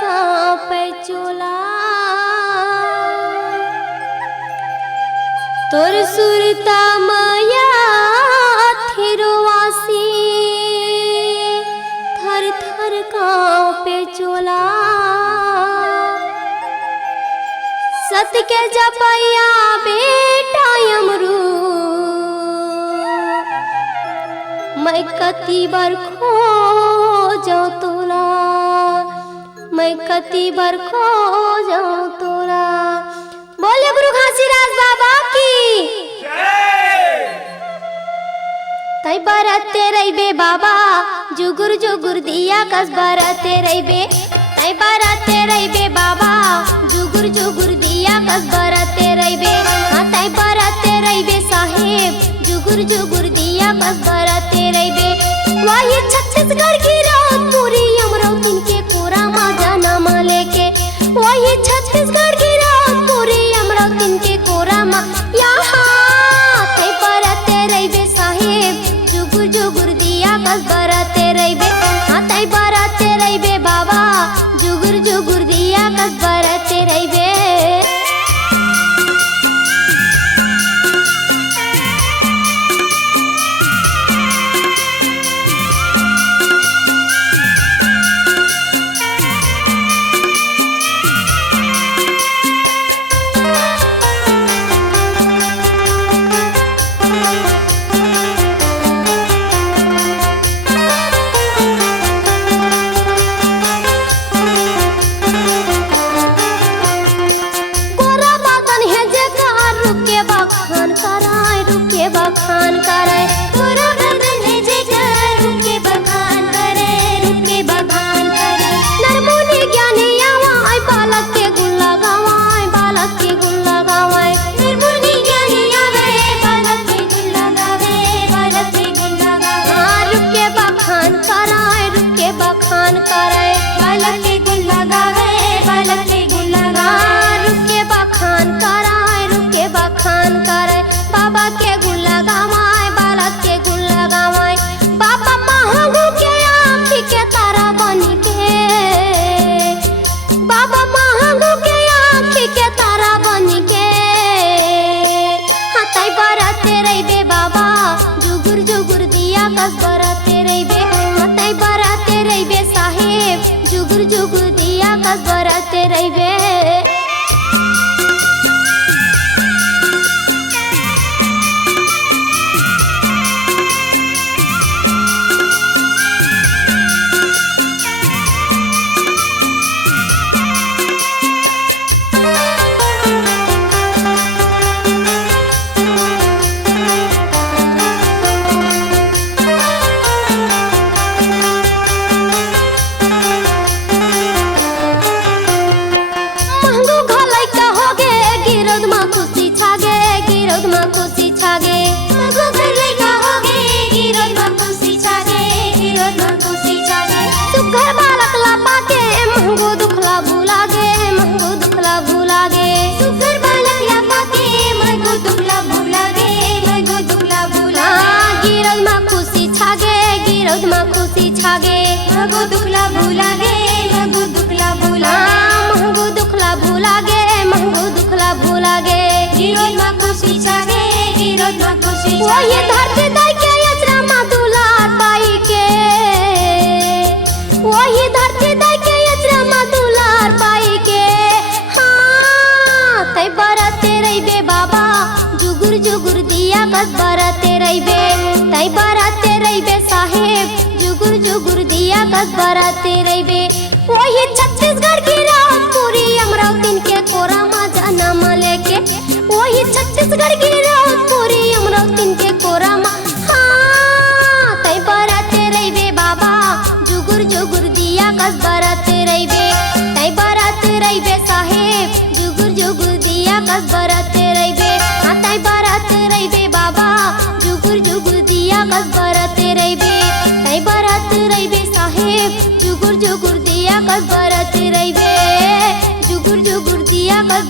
कांपे चोला तोर सुरता माया थिरवासी थर थर कांपे चोला सत के जपैया बेटा यमरू मैं कति बार खो जाऊं तोला मैं कति बार खो जाऊं तोला। बोले गुरु घासीदास बाबा की तै बरते रहिबे बाबा जुगुर जुगुर दिया कस बरते रहिबे तै बरते रहिबे बाबा जुगुर जुगुर दिया कस बरते रहिबे हाँ तै बरते रहिबे साहेब जुगुर जुगुर दिया कस बरते रहिबे। वही छत्तीसगढ़ की रात पूरी अमरावती के कोरा मा जनम लेके वही छत्तीसगढ़ की रात पूरी अमरावती के कोरा मा यहाँ तै बरते रहिबे साहेब जुगुर जुगुर दिया कस बरते रहिबे हाँ तै बरते रहिबे बाबा जुगुर जुगुर दिया कस बरते रहिबे। बखान करे तोरा बदन है जेकर रुके बखान करे नरमुनि ज्ञानी आवाय बालक के गुण लगावाय नरमुनि ज्ञानी आवे बालक के गुण लगावे रुके बखान कराय बालक के गुण लगावे रुके बखान कराय बाबा के गुण लगावाय बालक के गुण लगावाय बाबा महंगू के आँखी के तारा बनी के बाबा महंगू के आँखी के तारा बनी के हाँ तै बरते रहिबे बाबा जुगुर जुगुर दिया कस बरते रहिबे हाँ तै बरते रहिबे साहेब जुगुर जुगुर दिया कस बरते रहिबे। सुघर बालक ला पाके महंगो दुखला भूला गे सुघर बालक ला पाके महंगो दुखला भूला गिरद मा खुशी छागे महंगो दुखला भूला गे महंगो दुखला भूला गे गिरद मा खुशी छागे वही धरती दाई के अचरा मा दुलार पाई के वही धरती दाई के अचरा मा दुलार पाई के हाँ तै बरते रहिबे बाबा जुगुर जुगुर दिया कस बरते रहिबे तै बरते रहिबे साहेब जुगुर जुगुर दिया कस बरते रहिबे। वही छत्तीसगढ़ की रात पूरी अमरावती के कोरा मा जनम लेके वही छत्तीसगढ़ की रात पूरी अमरावती के कोरा मा हाँ तै बरते रहिबे बाबा जुगुर जुगुर दिया कस बरते रहिबे तै बरते रहिबे साहेब जुगुर जुगुर दिया कस बरते रहिबे हाँ तै बरते रहिबे बाबा जुगुर जुगुर दिया कस बरते रहिबे तै बरते रहिबे साहेब जुगुर जुगुर दिया कस बरते रहिबे जुगुर जुगुर दिया कस